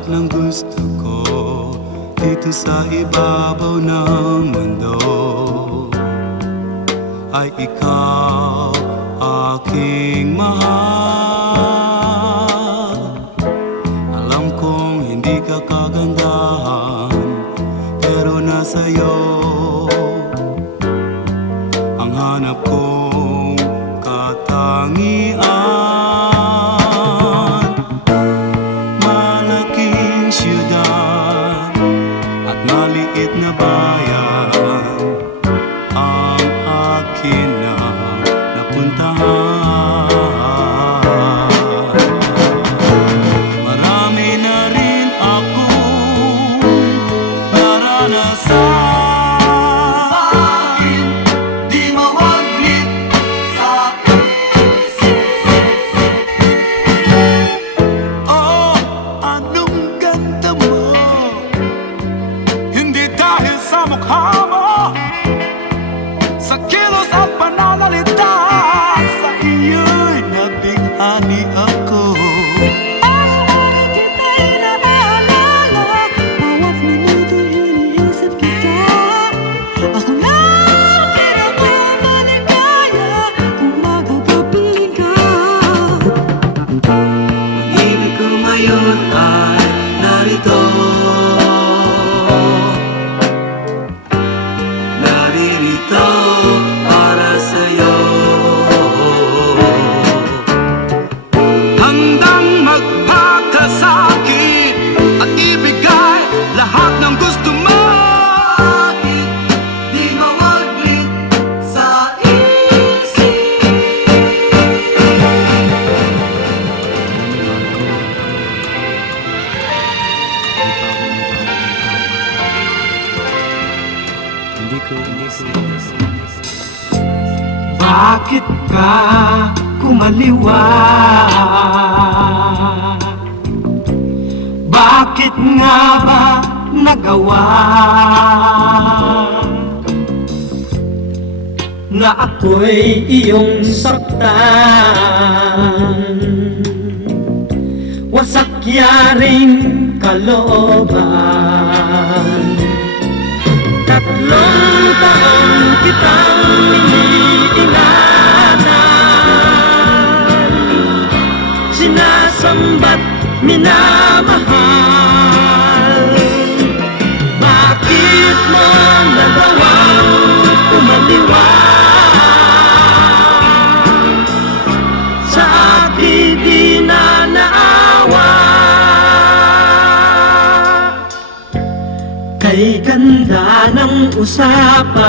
Lahat ng gusto ko dito sa ibabaw ng mundo ay ikaw, aking mahal. Alam kong hindi ka kagandahan, pero nasa'yo ang hanap kong katangian. Malaking siyudad at maliit na bayan ang akin na napuntahan. Marami na rin akong naranasan. Sa mukha mo, sa kilos at pananalita, sa iyo'y nabighani ako. Araw-araw kita'y naalala, bawat minuto iniisip kita. Ako lang pinakamaligaya kung magagapiling ka. Pag-ibig ko ngayon ay narito, para sa'yo. Handang magpakasakit at ibigay lahat ng gusto mo. Di mawaglit sa isip. Bakit ka kumaliwa? Bakit nga ba nagawa na ako'y iyong saktan? Wasak yaring kalooban, tatlong taon kitang iniingatan, sinasambat, minamahal. Bakit mo nagawang umaliwa sa akin di na naawa? Kay ganda ng usapan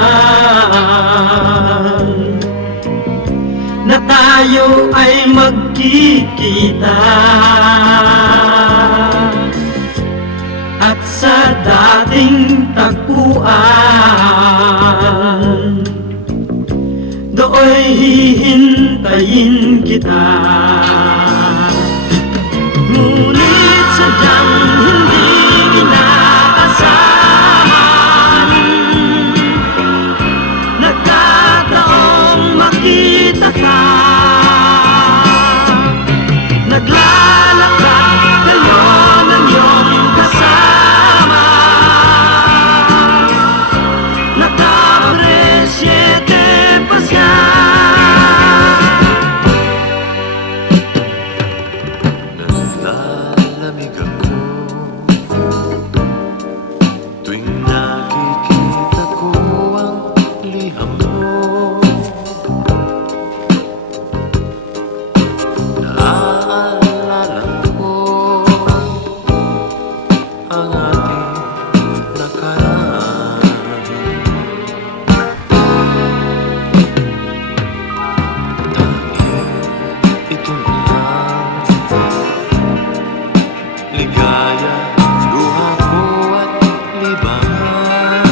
na tayo ay magkikita, at sa dating tagpuan do'y hihintayin kita. Ngunit sadyang hindi inaasahan, nagkataong makita ka. Naglalakad kayo ng iyong kasama, naka-presyete pa siya. Nalalamig ako tuwing nakikita ko ang liham mo. Naalala ko ang ating nakaraan. Dahil ito na lang ligaya, luha ko at libangan.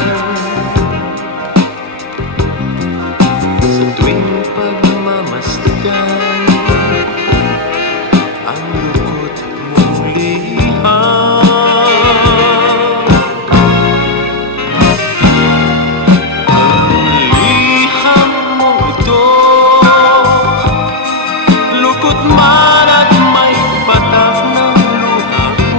Sa tuwing pagmamastikan ang lukot mong liham, ang liham mo ito, lukot man at may patak ng luha mo.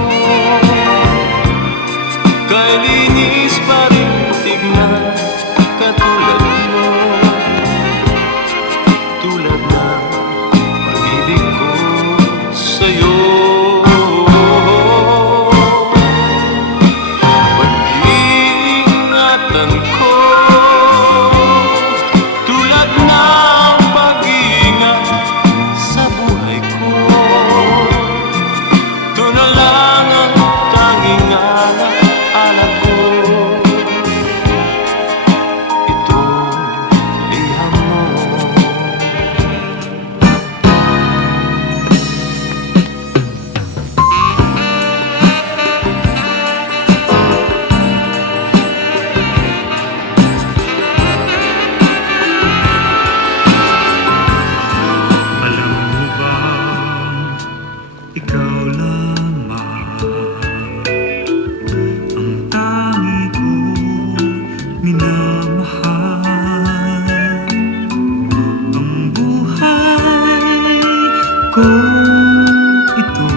ito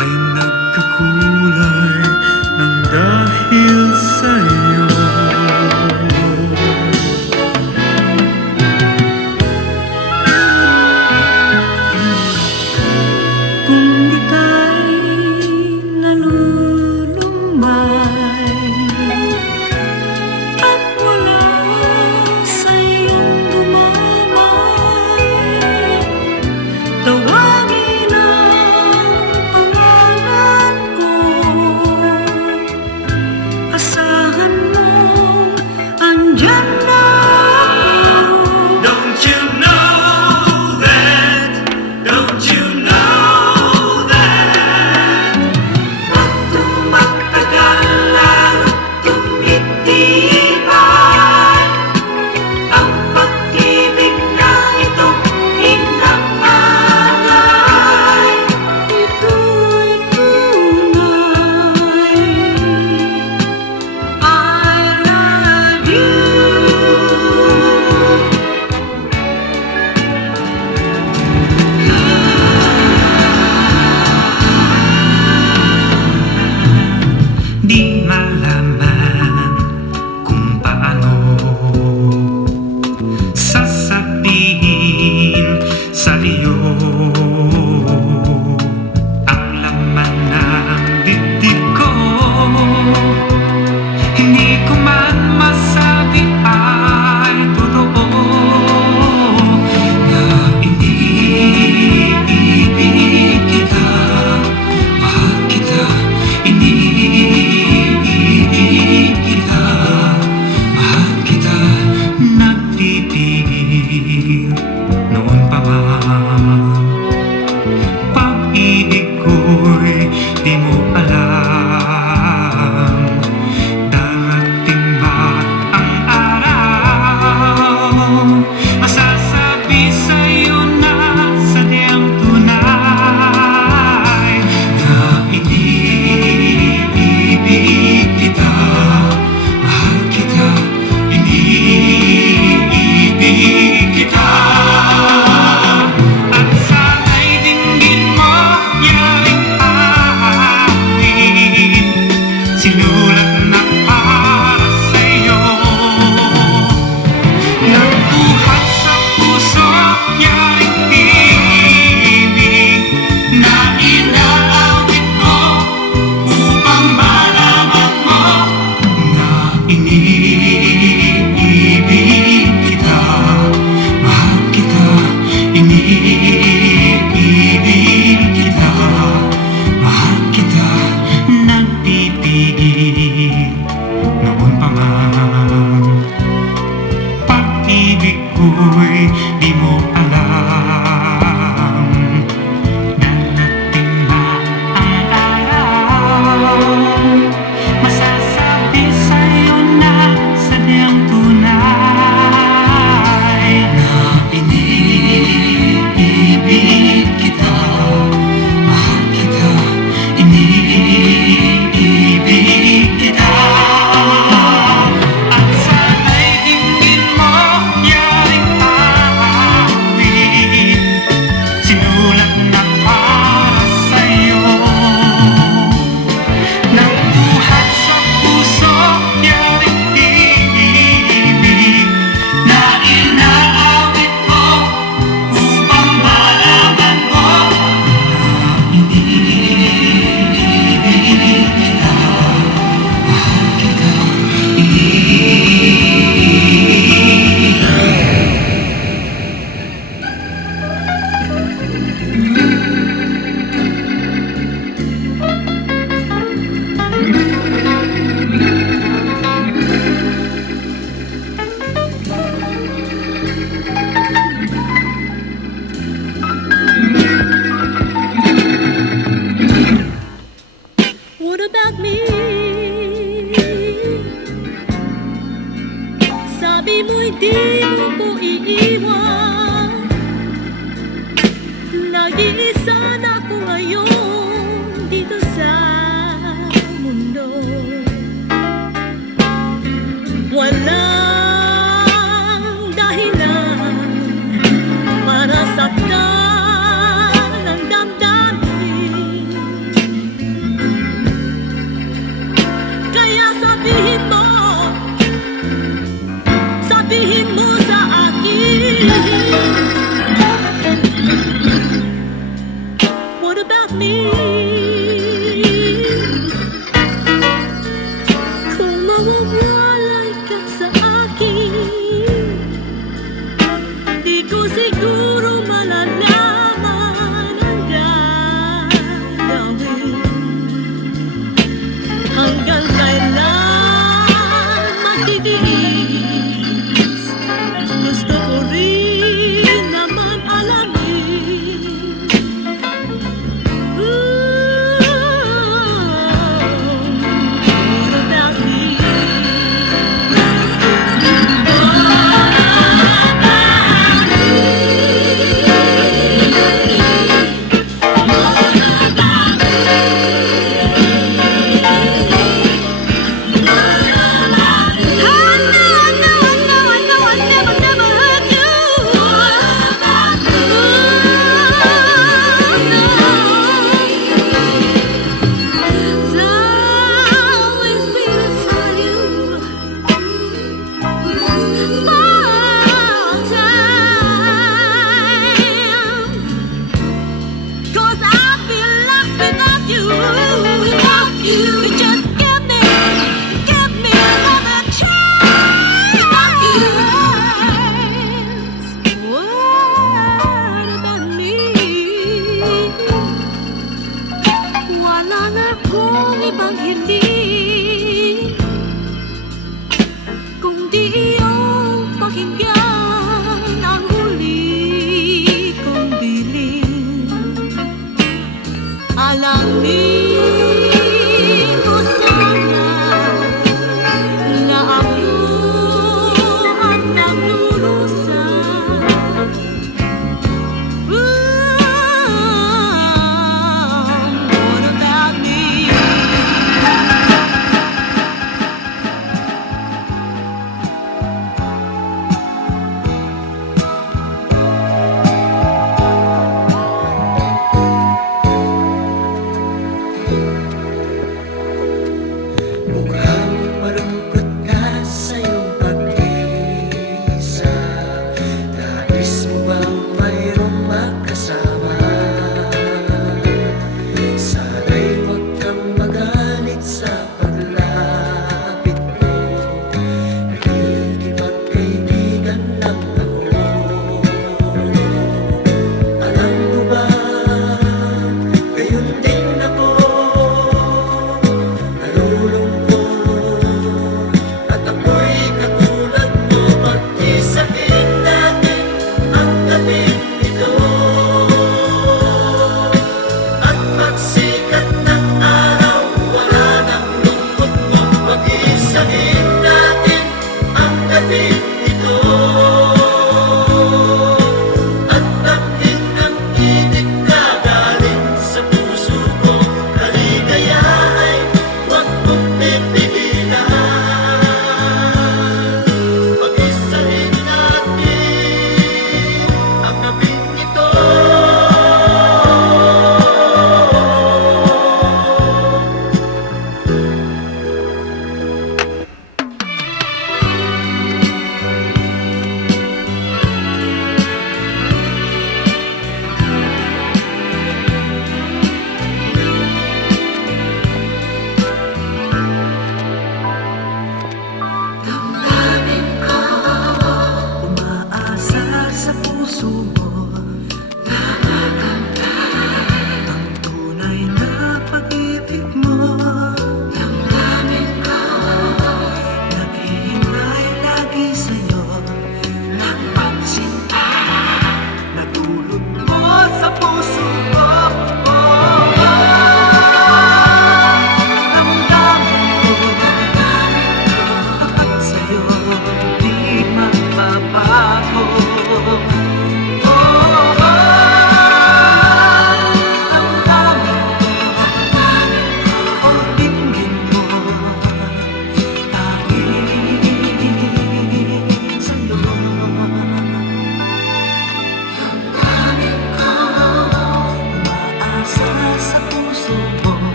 ay nagkakulay ng dahil sa'yo. Kung ika'y nalulumay at wala sa iyong dumamay, tawagin ang pangalan ko. Asahan mong andyan na ako. Don't you know that? Don't you know that? At tumatagal lalo't tumitibay ang pag-ibig na itong inaalay. Ito'y tunay, I love you. Di malaman kung paano sasabihin sa iyo ang laman ng dibdib ko. Hindi ko man masabi ay totoo na iniibig kita, mahal kita, iniibig kita, mahal kita. Nagtitigil noon pa man, pag-ibig ko'y di mo alam. Darating ba ang araw, masasabi sa'yo na sadyang tunay na iniibig kita, mahal kita, iniibig kita. At sana'y dinggin mo yaring awit, sinulat na para sa'yo. Nagbuhat sa puso yaring ibig na inaawit mo upang malaman mo na iniibig kita, mahal kita, iniibig kita, mahal kita. Nagpipigil noon pa man, pag-ibig ko'y di mo alam. Darating ba ang araw, masasabi sa'yo na sadyang tunay na iniibig kita, mahal kita, iniibig kita. At sana'y dinggin mo yaring awit, sinulat na para sa'yo. Nagbuhat sa puso yaring ibig na inaawit mo upang malaman mo na iniibig kita, mahal kita, What about me? Sabi mo'y di mo ko iiwan. Nag-iisa na ako ngayon dito sa mundo. Walang dahilan para saktan What about me? Kung mawawalay ka sa akin, di ko siguro malalaman ang gagawin. Hanggang kailan magtitiis? Gusto ko rin naman alamin.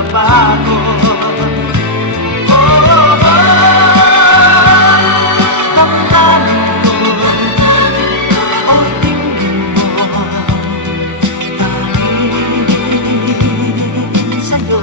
napagod. Damdamin ko ang tingin mo, dahil sa'yo.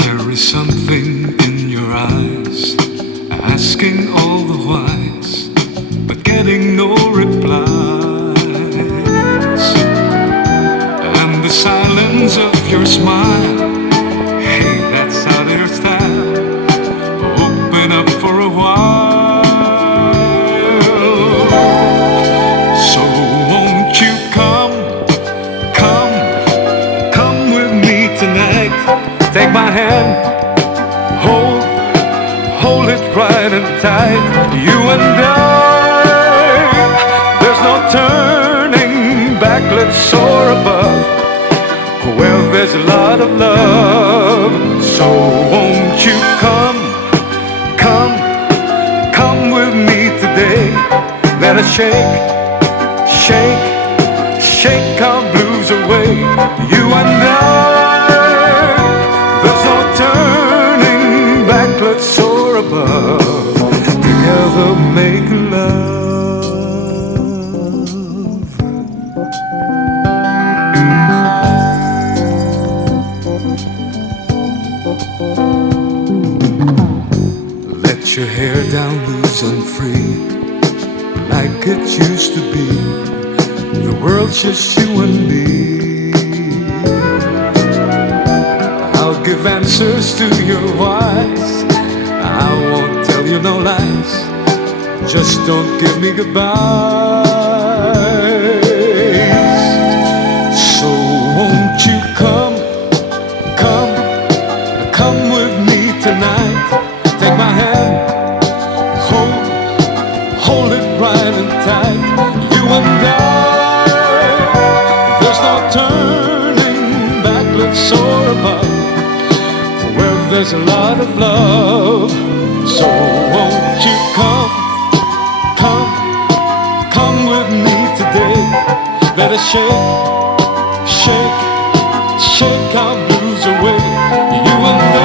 There is something in your eyes, asking all the whys, but getting no replies. And the silence of your smile, hey, that's out of your style. Open up for a while. So won't you come with me tonight? Take my hand, hold it right and tight. You and I, there's no turning back. Let's soar above. Well, there's a lot of love. So won't you come with me today? Let us shake our blues away. You and I, there's no turning back. Let's soar above. Together make love. Let your hair down loose and free, like it used to be. The world's just you and me. I'll give answers to your whys. I won't tell you no lies. Just don't give me goodbyes. So won't you come with me tonight? Take my hand, hold it right and tight. You and I, there's no turning back. Let's soar above. Well, there's a lot of love. So won't you come with me today? Let us shake our blues away. You and I,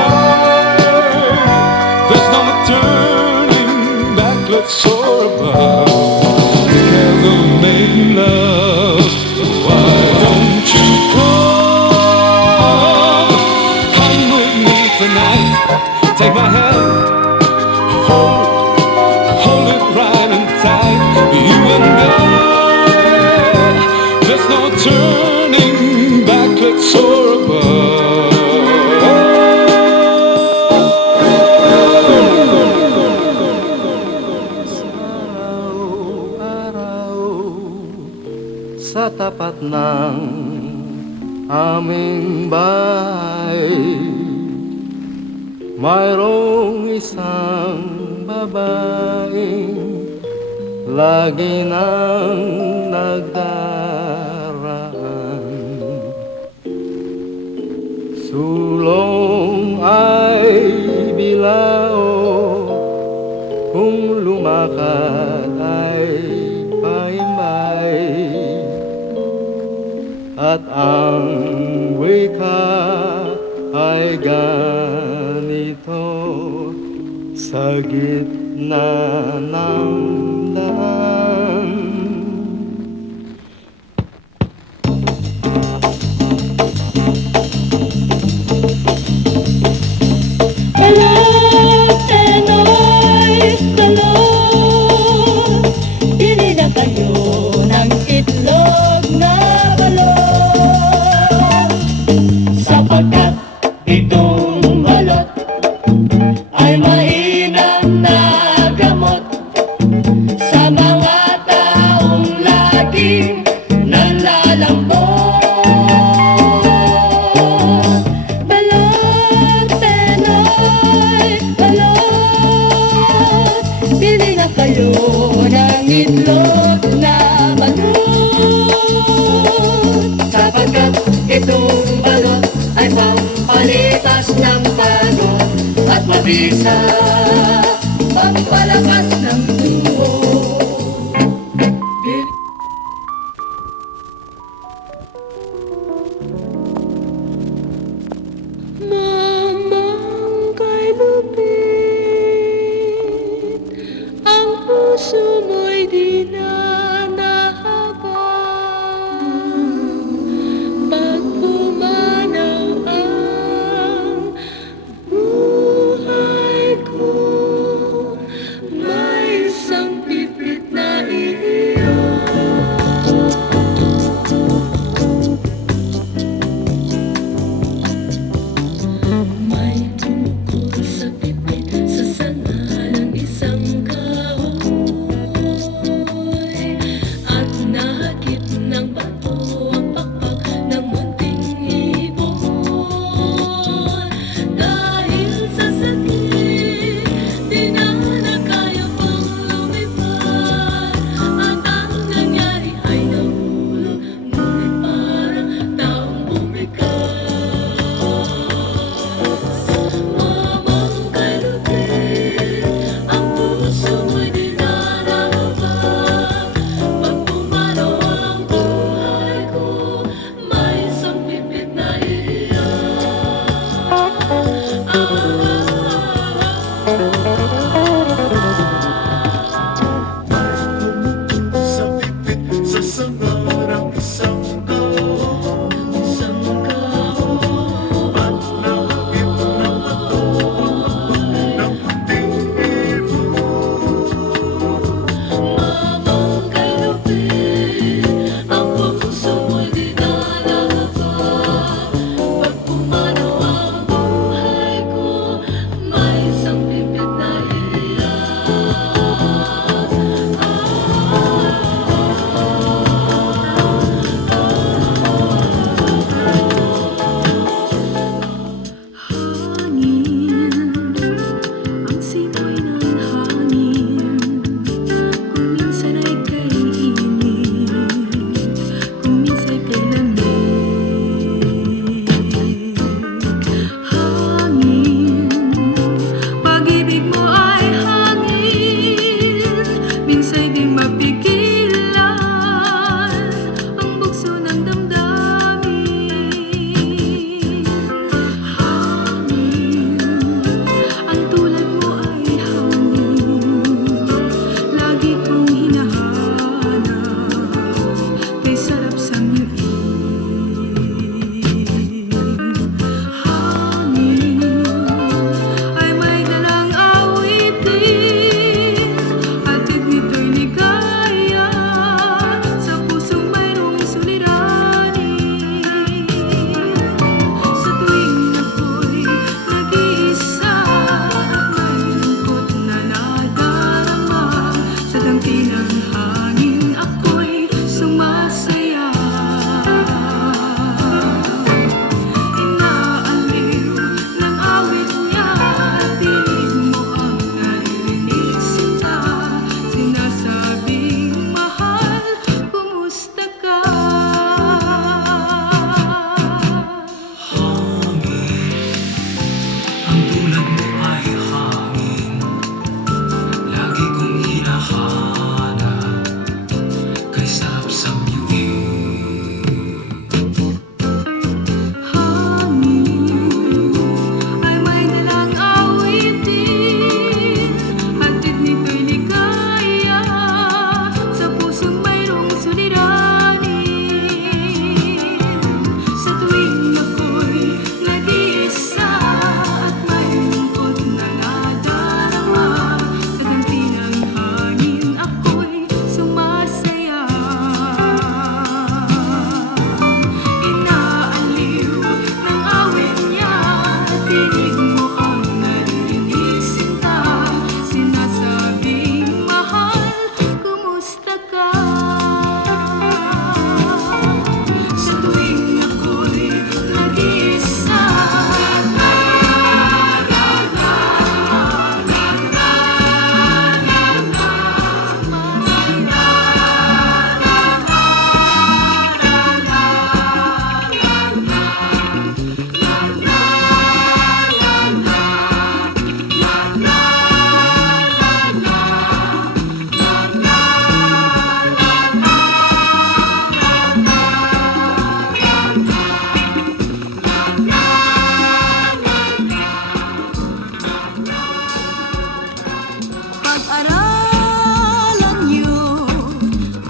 there's no turning back. Let's soar above. Together make love. Why don't you come with me tonight? Take my hand, hold it right and tight. You and I, there's no turning back. Let's soar above. Sa tapat ng aming bahay, mayroong isang babaeng lagi nang nagdaraan. Sulong ay bilao, kung lumakad ay paimay, at ang wika ay ganito sa gitna ng daan. Balot, Penoy, balot. Bili na kayo ng itlog na balot, sapagkat itong balot ay mainam na gamot sa mga taong laging nalalambot. Balot, Penoy, balot. Bili na kayo ng itlog na mabisa, pampalakas ng dugo. Mamang kay lupit, ang puso mo'y di na nahabang. Pag pumanaw ang buhay ko, may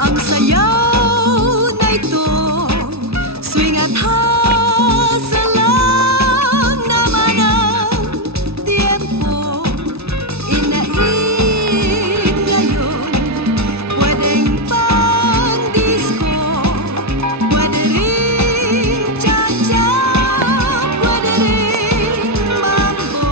Ang sayaw na ito, swing at hasa lang naman ang tiempo. Inaig ngayon, pwedeng pang disco, pwede rin cha-cha, pwede rin mambo.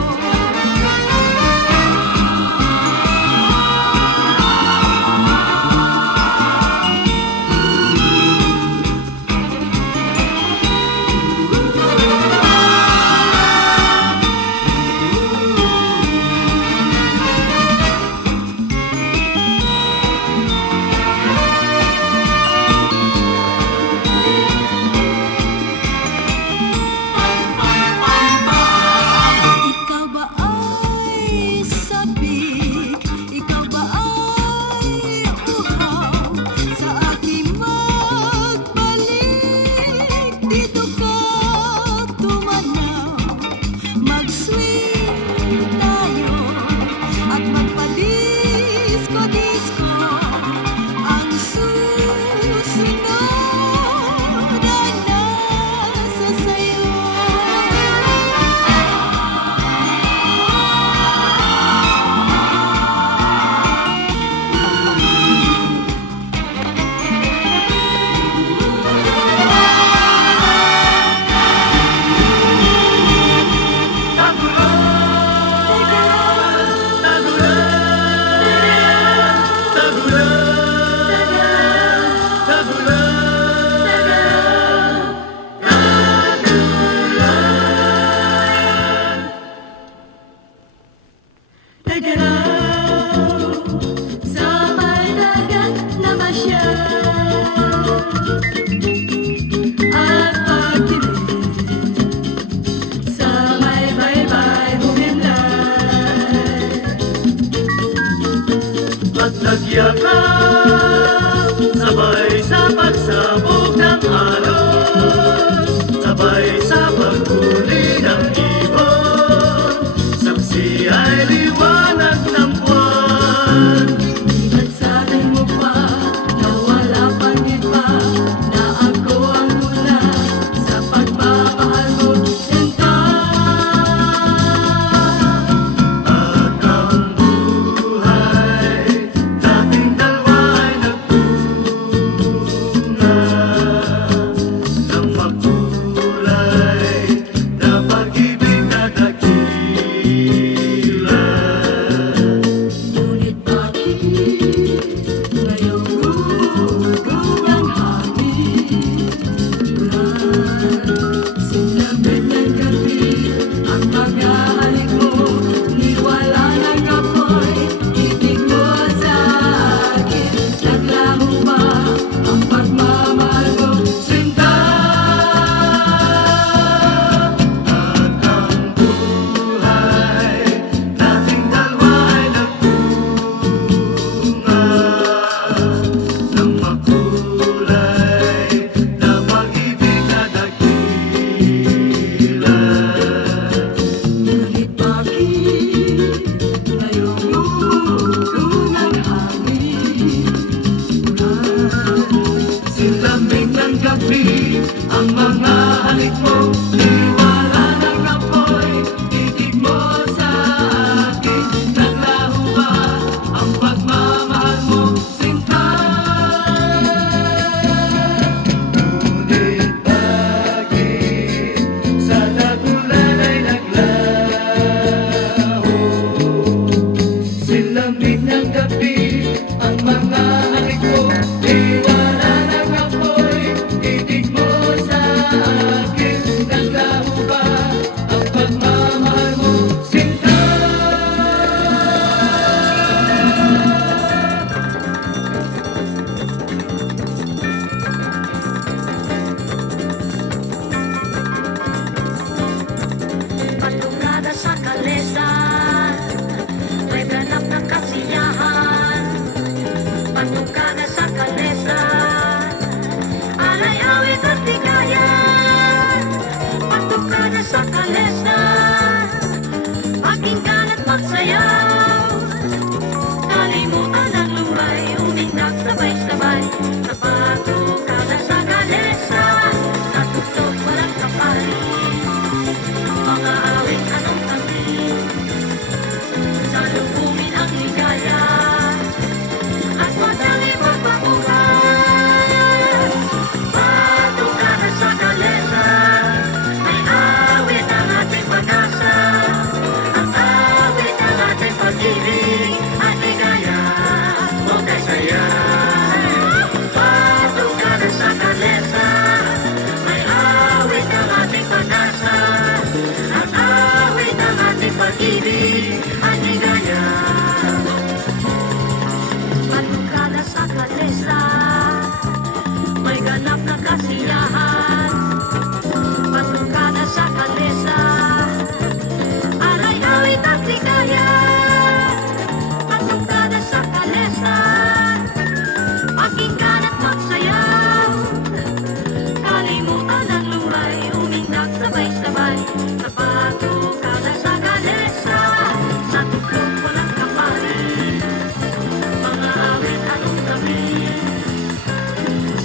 Ikaw ba ay sabik? Ikaw ba ay uhaw? Sa aking magbalik, dito ka tumanaw. Mag-swing tayo at magpa-disco-disco. Ang susunod ay nasa sayo. Sabay dagat na masyal at pagdilim, sabay baybay humimlay At nagyakap, sabay sa pagsabog ng alon, sabay sa paghuli ng ibon, saksi ay liwanag ng buwan. Ba't sabi mo pa na wala pang iba, na ako ang una sa pagmamahal mo, sinta? At ang buhay, dating dalawa ay nagpunga ng makulay na pag-ibig na dakila. Ngunit bakit ngayong gumugung ang hangin? Sinabit ng gabi ang mga halik mo, niwala ng apoy, titig mo sa akin. Naglaho ba ang pagmamahal mo, sinta? At ang buhay, dating dalawa ay nagpunga ng makulay na pag-ibig na dakila. Ngunit bakit ngayong gumugung ang hangin? Silamig ng gabi, ang mga halik mo, liwala ng apoy, titig mo sa akin. Naglaho ba ang pagmamahal mo, sinta? Ngunit bakit sa tagulan ay naglaho? Silamig ng gabi, ang mga halik mo, liwala ng apoy, titig mo sa akin. Naglaho ba ang pagmamahal mo, sinta? Patungada sa kalesan, may ganap na kasiyahan. Patungada sa kalesan, alay awit at tigayan. Patungada sa kalesan, pakinggan at magsayaw. Kalimutan ang lumbay, umindak sabay-sabay. ang ligaya. Patukada sa kalesa, may ganap na kasiyahan. Patukada sa kalesa, alay awit at ligaya. Patukada sa kalesa, pakinggan at magsayaw. Kalimutan ang luhay, umindak sabay-sabay. Sa patukada sa kalesa, sa tuklog walang kapalit. Mga awit anong gabi,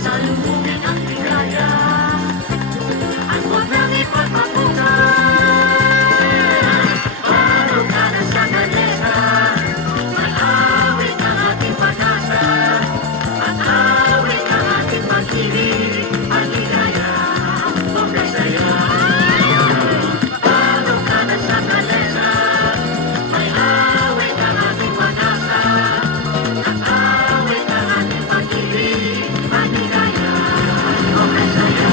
salubungin ang ligaya. At huwag nang ipagpatukan. Patukada sa kalesa, may awit ang ating pag-asa. At awit ang ating pag-ibig, ang ligaya o kasaya. Patukada sa kalesa, may awit ang ating pag-asa. At awit ang ating pag-ibig, ang ligaya o kasaya.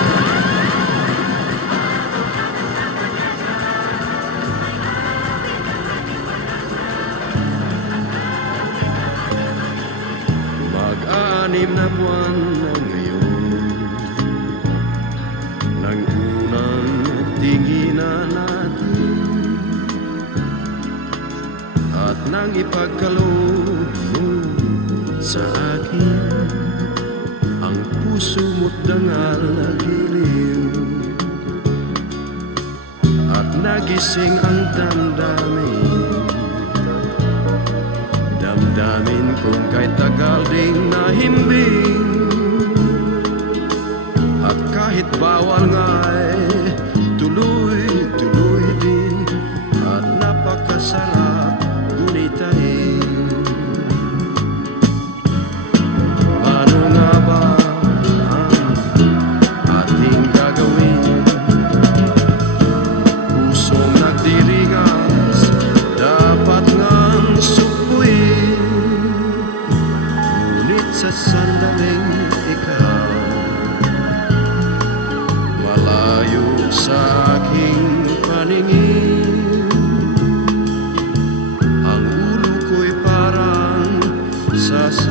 Mag-anim na buwan na ngayon nang unang tinginan natin at nang ipagkaloob mo sa akin ang puso mo't dangal na giliw at nagising ang damdamin kung kay tagal ding nahimbing at kahit bawal nga'y tuloy din at napakasarap gunitain. Paano nga ba ang ating gagawin? Pusong nagdirigas dapat ngang supuin, ngunit sa sandaling ikaw malayo sa aking paningin. Ang ulo ko'y parang sasabugin.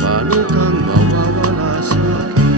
Paano kang mawawala sa akin?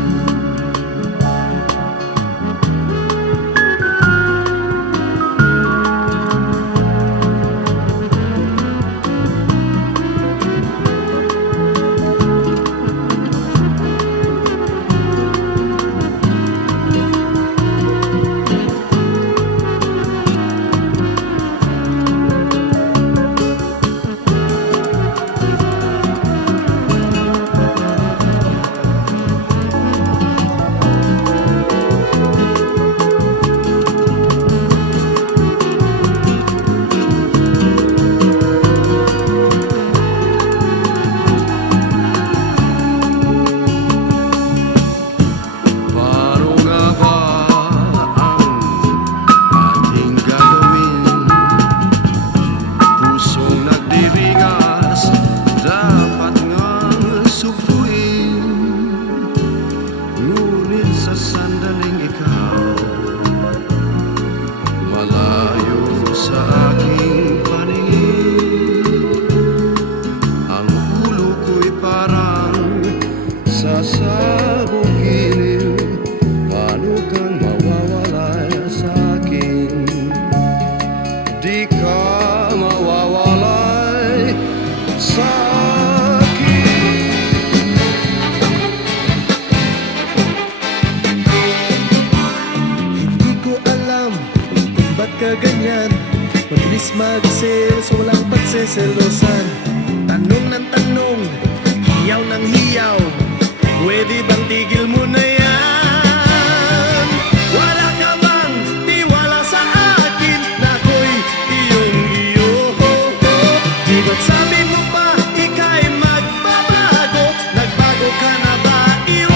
Paano nga ba ang ating gagawin? Pusong nagdirigas dapat ngang supuin, ngunit sa sandaling ikaw malayo sa aking paningin. Ang ulo ko'y parang sasabugin. Paano kang mawawala sa akin? Di ka mawawala sa akin. Hindi ko alam kung ba't ka ganyan. Mabilis mag-sales, walang pagseselosan. Tanong ng tanong, hiyaw ng hiyaw. Pwede bang tigil mo na yan? Wala ka bang tiwala sa akin na ako'y iyong-iyo? Di ba't sabi mo pa ika'y magbabago? Nagbago ka na ba, iyo?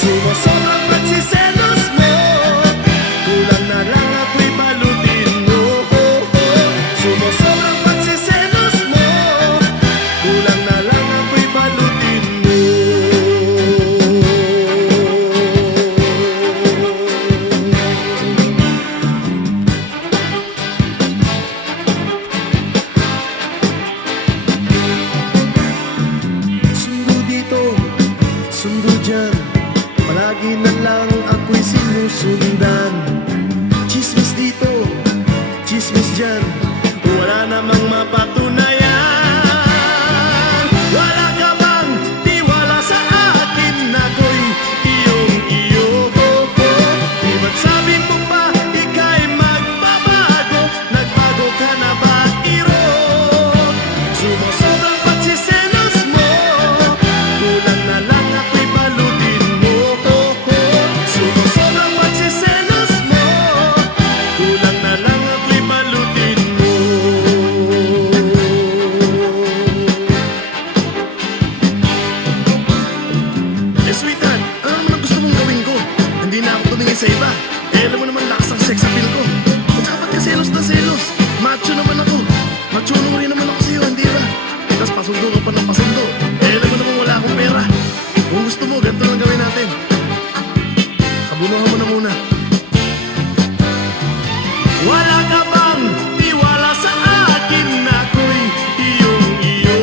Sumusobrang pagsiselos mo, kulang na lang ako'y balutin mo. Sumusobrang pagsiselos mo, magpasundo. Eh, alam mo naman wala akong pera. Kung gusto mo, ganito lang gawin natin. Kabunuhan mo na muna. Wala ka bang tiwala sa akin na ako'y iyong-iyo?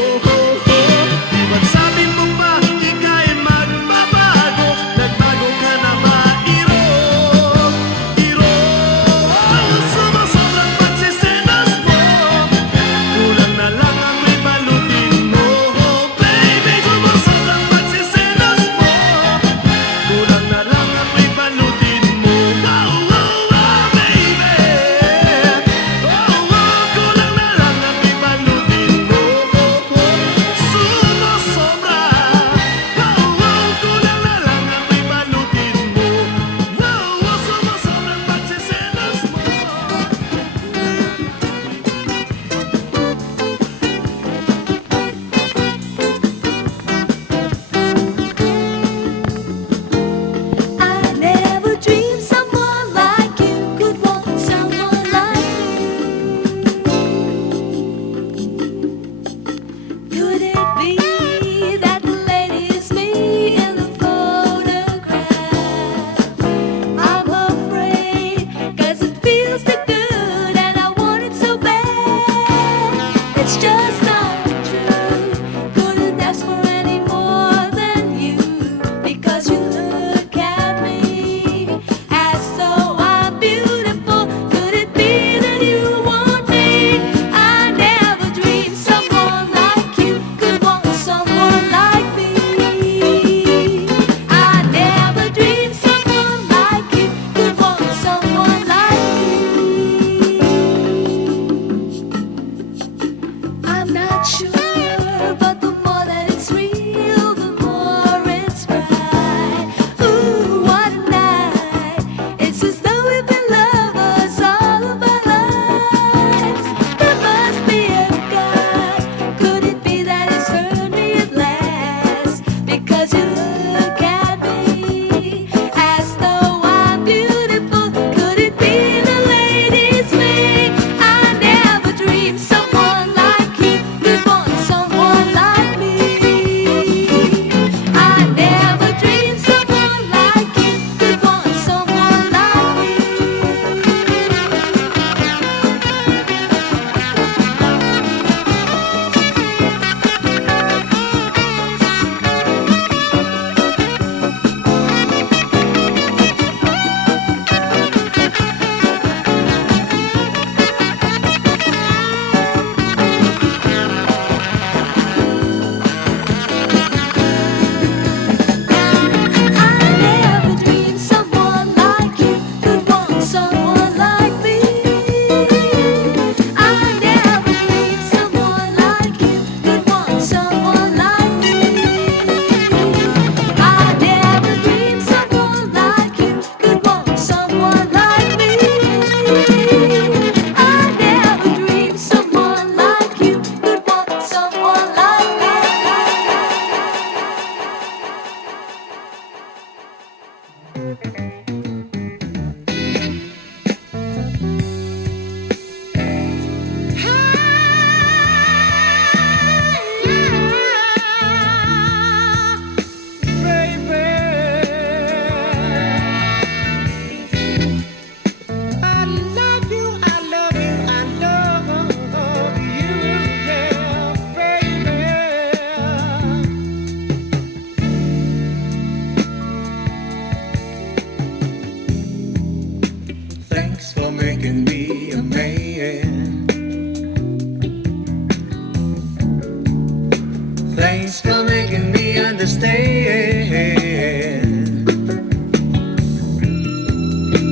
Ba't sabi mo ba ika'y magbabago? Nagbago ka na ba, Iro? Iro, sumusobrang pagsiselos mo. Kulang na lang ang may balutin mo. Baby, sumusobrang pagsiselos mo. Kulang na lang ang may balutin mo. Oh, oh, oh, baby. Oh, oh, kulang na lang ang may balutin mo. Sumusobra. Oh, oh, kulang na lang ang may balutin mo. Oh, oh, sumusobrang pagsiselos mo. I never dreamed someone like you could want someone like me. Could it be that the lady is me in the photograph? I'm afraid, 'cause it feels too good and I want it so bad. It's just not true. Couldn't ask for any more than you, because you look at me as though I'm beautiful. Could it be that you want me? I never dreamed someone like you could want someone like me. I never dreamed someone like you could want someone like me. I'm not sure, but the more that it's real, the more it's right. Ooh, what a night. It's as though we've been lovers all of our lives. There must be a God. Could it be that He's heard me at last? Because you look at me as though I'm beautiful. Could it be the lady's me? I never dreamed someone like you could want someone like me. I never dreamed someone like you could want someone like me. I never dreamed someone like you could want someone like me. I never dreamed someone like you could want someone like me. I never dreamed someone like you could want someone like me. I never dreamed someone like you could want someone like me. I love you, I love you, I love you, yeah, baby. Thanks for making me a man. Thanks for making me understand.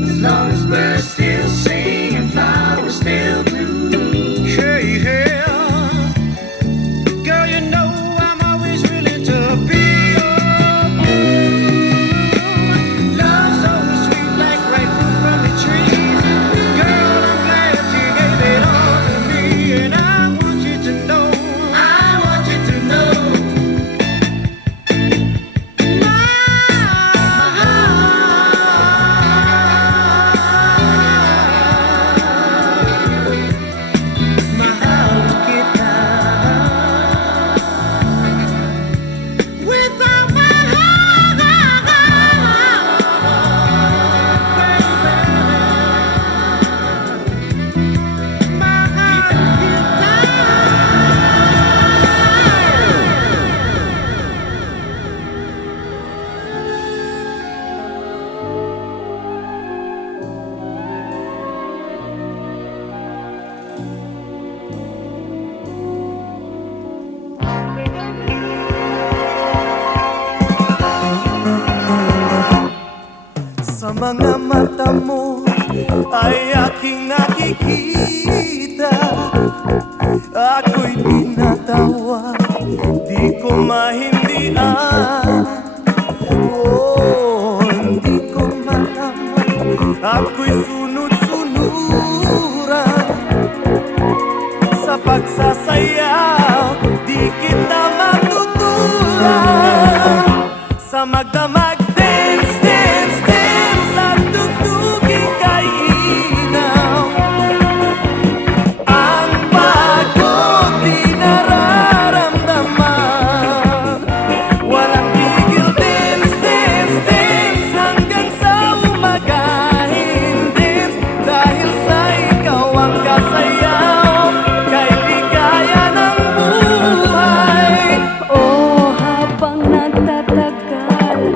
As long as birds still sing and flowers still bloom. Hey, yeah. Girl, you know I'm always willing to be your boo. Love's so sweet like ripe fruit from the trees. Girl, I'm glad you gave it all to me. And I want you to know, I want you to know Sa mga mata mo ay aking nakikita. Ako'y tinatawa, di ko mahindian. Oh, hindi ko malaman, ako'y sunod-sunuran. Sa pagsasayaw, di kita matutulan. Sa magdamag, dance, dance, dance, at tugtugin kay inaw. Ang pagod di nararamdaman. Walang tigil, dance, dance, dance, hanggang sa umagahin, dance. Dahil sa ikaw ang kasayaw, kay ligaya ng buhay. Oh, habang nagtatagal,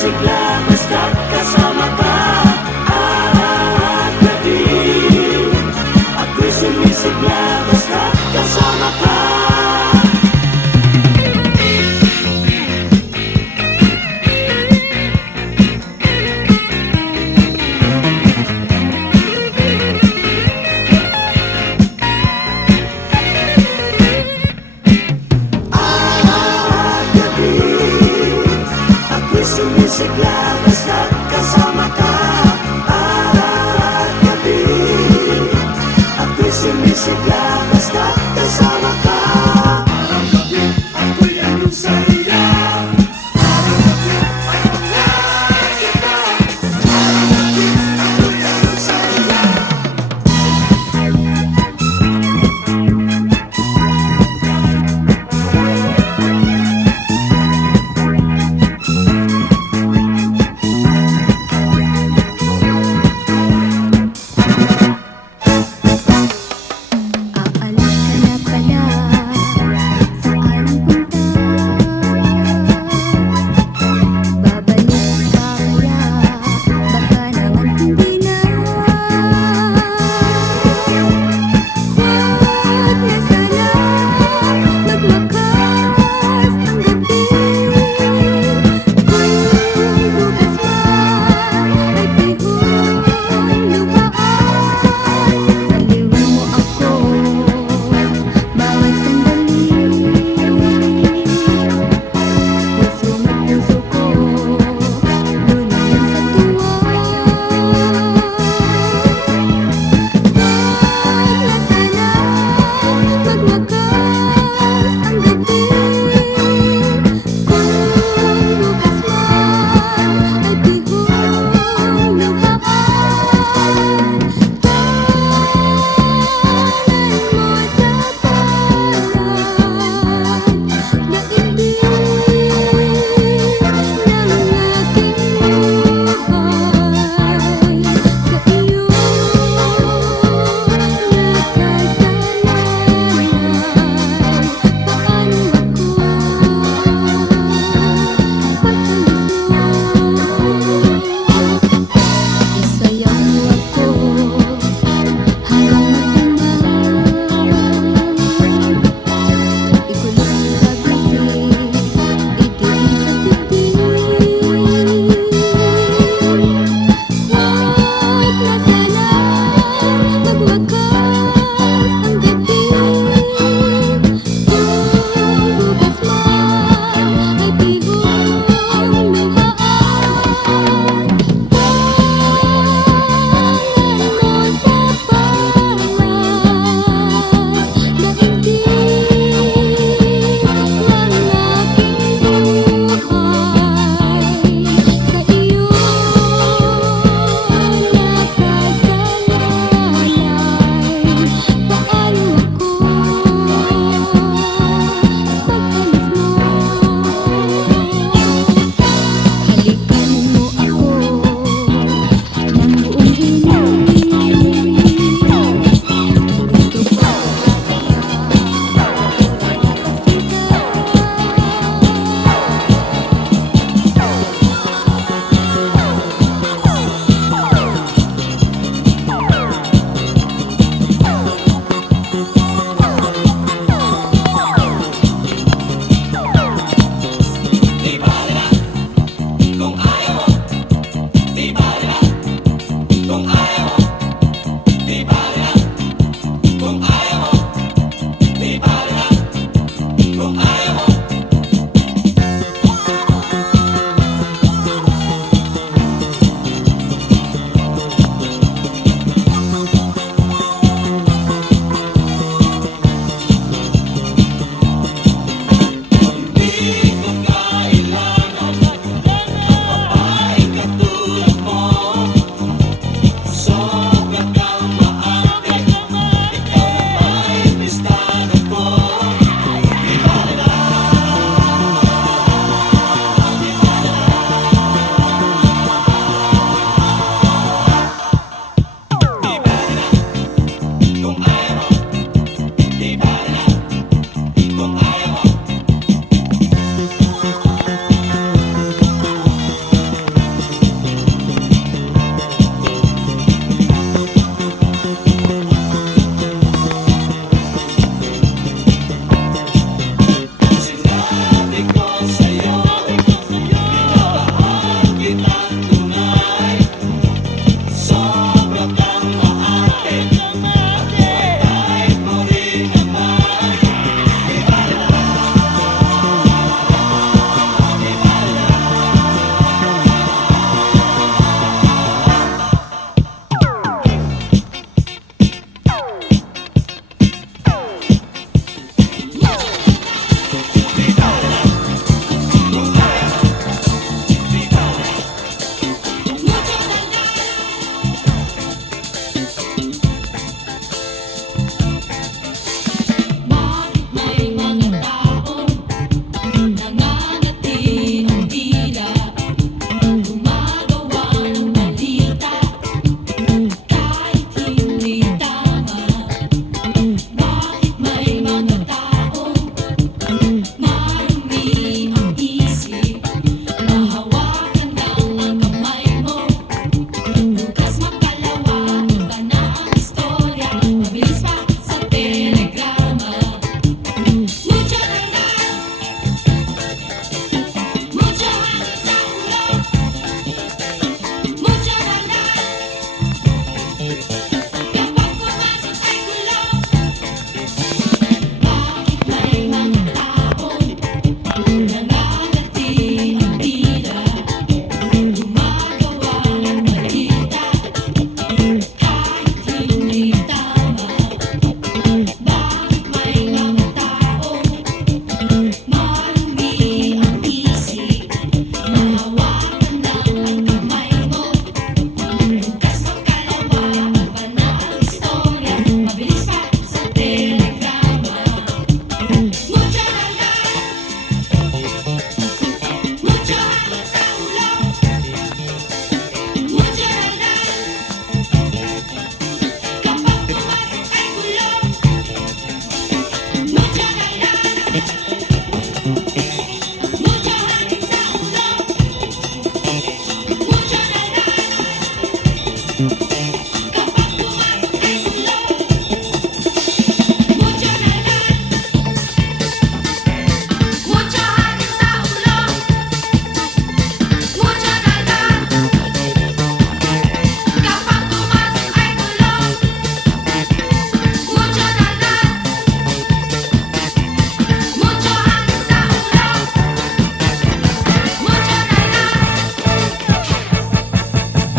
sumisigla basta't kasama ka. Araw at gabi, ako'y sumisigla basta't kasama ka. Ako'y sumisigla basta't kasama ka. Araw at gabi, ako'y sumisigla basta't kasama ka. Araw gabi, ako'y ano sa iya. Araw gabi, ako nga kita. Araw gabi, ako'y ano sa iya.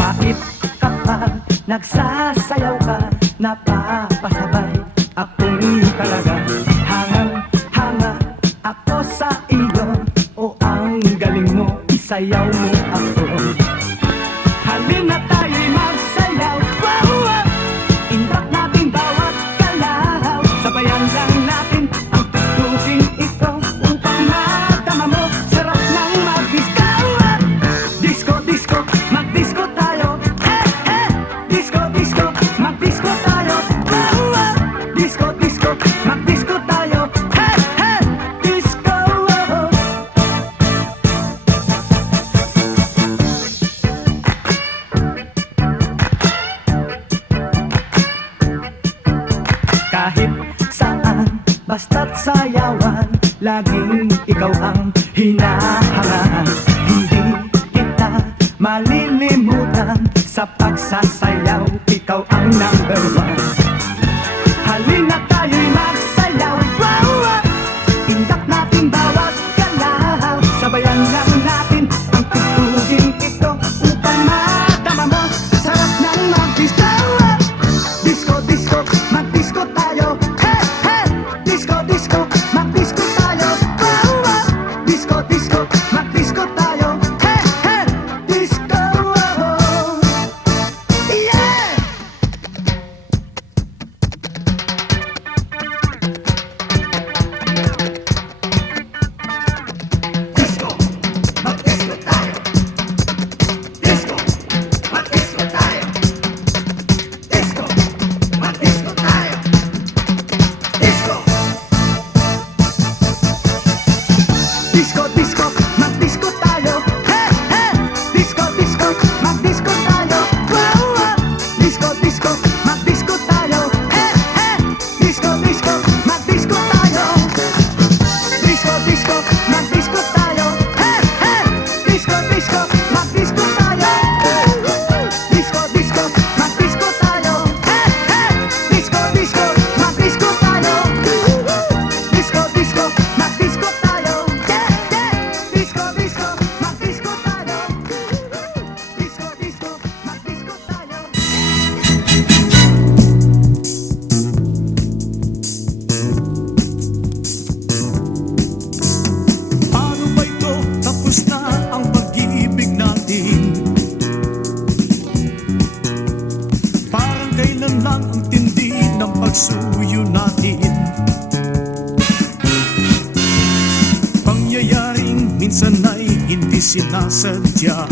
Bakit kapag nagsasayaw ka, napapasabay akong talaga? Hangang-hanga ako sa iyo, o ang galing mo, isayaw mo ako. Halina tayo'y magsayaw, wow, wow. Indak natin bawat galaw, sabayan lang natin ang tugtugin ito, upang madama mo sarap ng mag-disco. Disco, disco, mag-disco tayo. Eh, eh, disco, disco, mag-disco tayo. Wow, wow. Disco, disco, mag-disco tayo. Eh, eh, disco. Kahit saan, basta't sayawan, laging ikaw ang hinahangaan. Hindi kita malilimutan, sa pagsasayaw, ikaw ang number one. Halina tayo'y magsayaw, wow, wow. Indak natin bawat galaw, sabayan lang natin ang tugtugin ito, upang madama mo sarap ng mag-disco. Disco, disco, mag-disco tayo. Hey, hey, disco, disco, mag-disco tayo. Wow, wow. Disco, disco, mag-disco tayo. Hey, hey, disco. Yeah. Disco, mag-disco tayo. Disco, mag-disco tayo. Disco, mag-disco tayo. Disco. Disco, disco, mag-disco tayo. Hey, hey. Disco, disco, mag-disco tayo. Wow, wow. Disco, disco, mag-disco tayo. Hey, hey. Disco, disco, mag-disco tayo. Disco, disco, mag-disco tayo. Hey, hey. Disco, disco, mag-disco tayo. Disco, disco, mag-disco tayo. Hey, hey. Disco, disco, mag-disco tayo. Disco, disco, mag-disco tayo. Yeah, yeah. Disco, disco, mag-disco tayo. Disco, disco, mag-disco tayo. Paano ba ito? Tapos na ang pag-ibig natin. Parang kailan lang ang tindi ng pagsuyo natin. Pangyayaring minsan ay hindi sinasadya.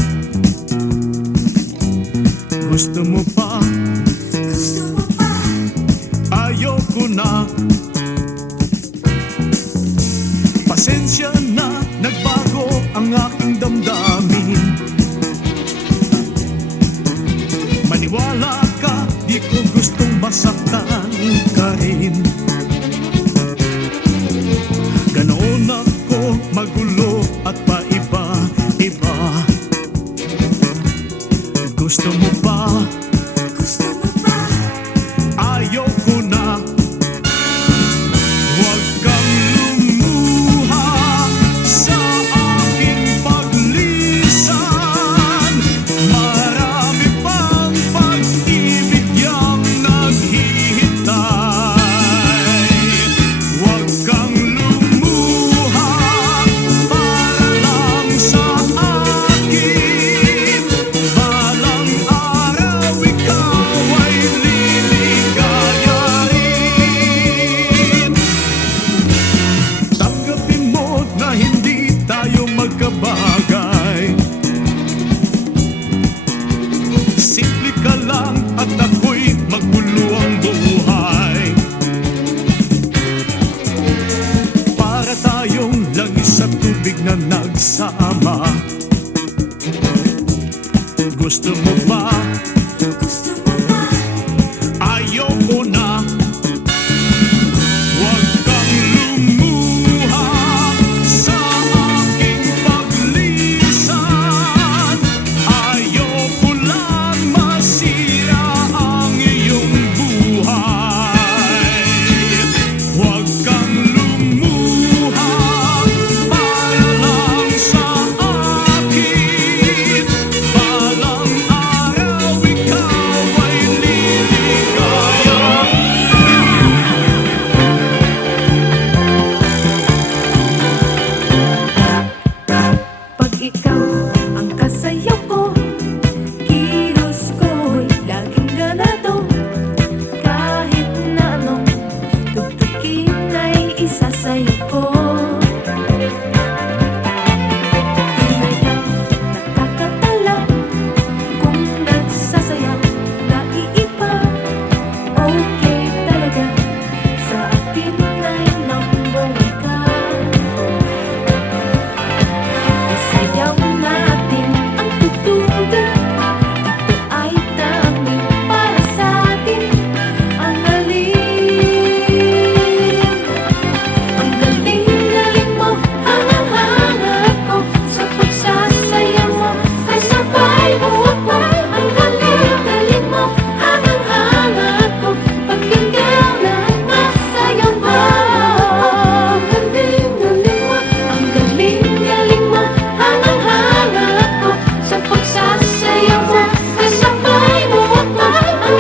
Gusto mo pa? Ayoko na. Pasensya na, nagbago ang aking damdamin. Maniwala ka, di ko gustong masaktan ka rin. Ganoon ako magulo at paiba-iba. Gusto mo ba? Ayoko na. Huwag kang lumuha sa aking paglisan. Marami pang pag-ibig yang naghihintay. Huwag kang lumuha para lang sa akin. Gusto mo ba? Gusto mo ba? Ayoko na. Huwag kang lumuha sa aking paglisan. Ayoko lang masira ang iyong buhay. Huwag kang lumuha para lang sa akin. Balang araw ikaw ay liligaya. Pag ikaw ang kasayaw ko, kilos ko'y laging ganado. Kahit na anong tugtugin ay isasayaw ko. Tunay kang nakakatala kung nagsasayaw na iiba. Okay talaga, sa akin ay number one ka. Isayaw natin ang tugtugin. Ito ay tanging para sa atin. Ang galing mo, hanga-hanga ako sa pagsasayaw mo. Kasabay mo ako. Ang galing mo, hanga-hanga ako. Pakinggan ang masayaw mo. Ang galing mo, hanga-hanga ako sa pagsasayaw mo. Kasabay mo ako. Ang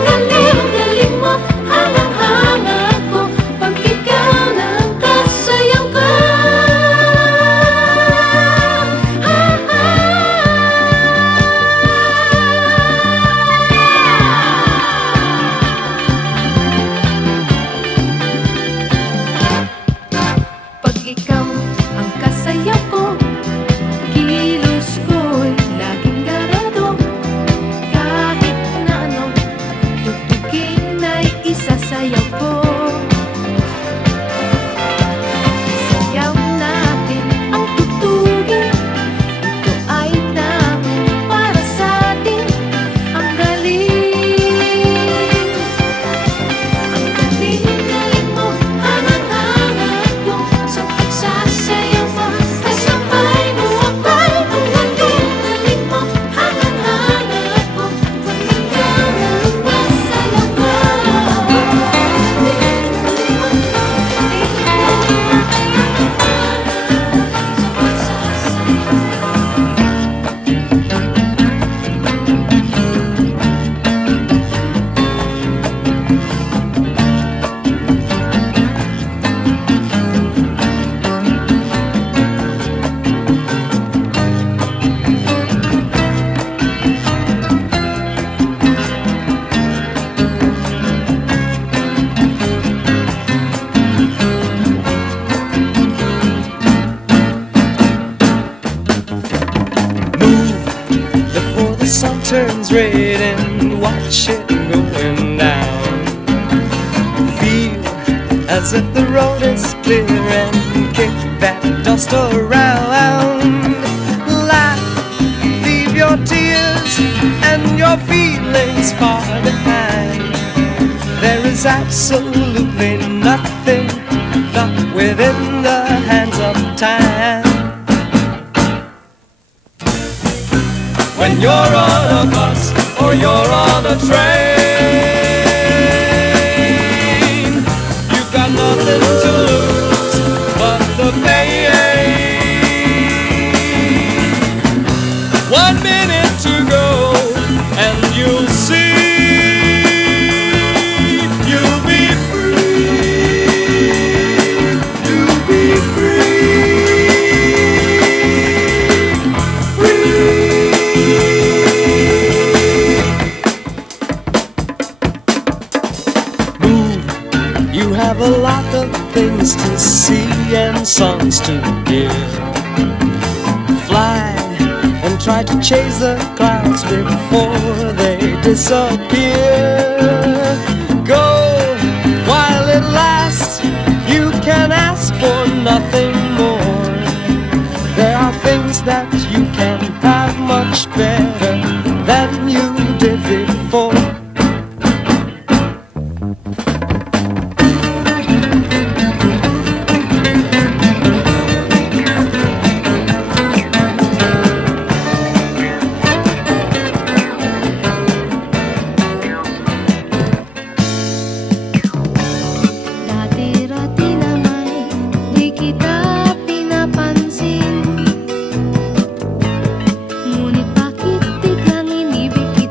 galing mo, hanga-hanga ako. Pakinggan ang kasayaw ko. Pag ikaw ang kasayaw ko, kilos ko'y laging garado. Kahit na anong tugtugin ay isasayaw ko. Isayaw natin ang tugtugin. Ito ay tanging para sa atin. Ang galing mo, hanga-hanga ako sa pagsasayaw mo. Kasabay mo ako. Ang galing mo, hanga-hanga ako. Pakinggan ang masayaw ko. Before the sun turns red and watch it going down. Feel as if the road is clear and kick that dust around. Laugh, leave your tears and your feelings far behind. There is absolutely nothing not within the hands of time. When you're on a bus or you're on a train, you've got nothing to lose but the pain. 1 minute to go and you'll see you'll be free. You'll be free. You have a lot of things to see and songs to hear. Fly and try to chase the clouds before they disappear. Go while it lasts. You can ask for nothing more. There are things that you can have much better than you did before. Dati-rati na may di kita pinapansin, ngunit bakit biglang inibig kita?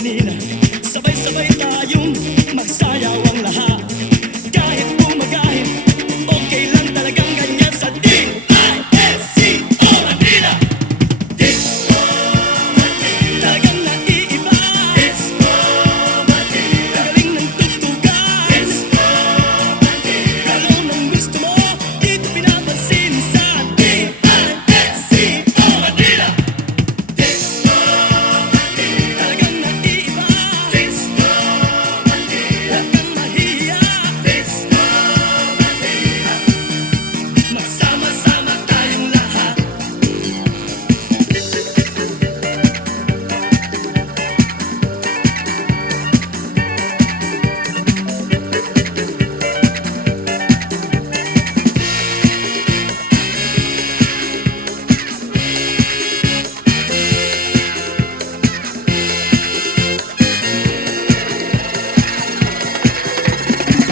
Manila. Sabay-sabay tayong magsayaw ang lahat. Kahit bumagahit, okay lang talagang ganyan sa D-I-S-C-O Manila. Disco Manila, talagang naiiba. Disco Manila, ang galing ng tugtugan. Disco Manila, kung anong gusto mo, dito pinapansin sa D-I-S-C-O Manila. Disco Manila, talagang naiiba. Disco Manila, huwag kang mahiya. Disco Manila, magsama-sama tayong lahat.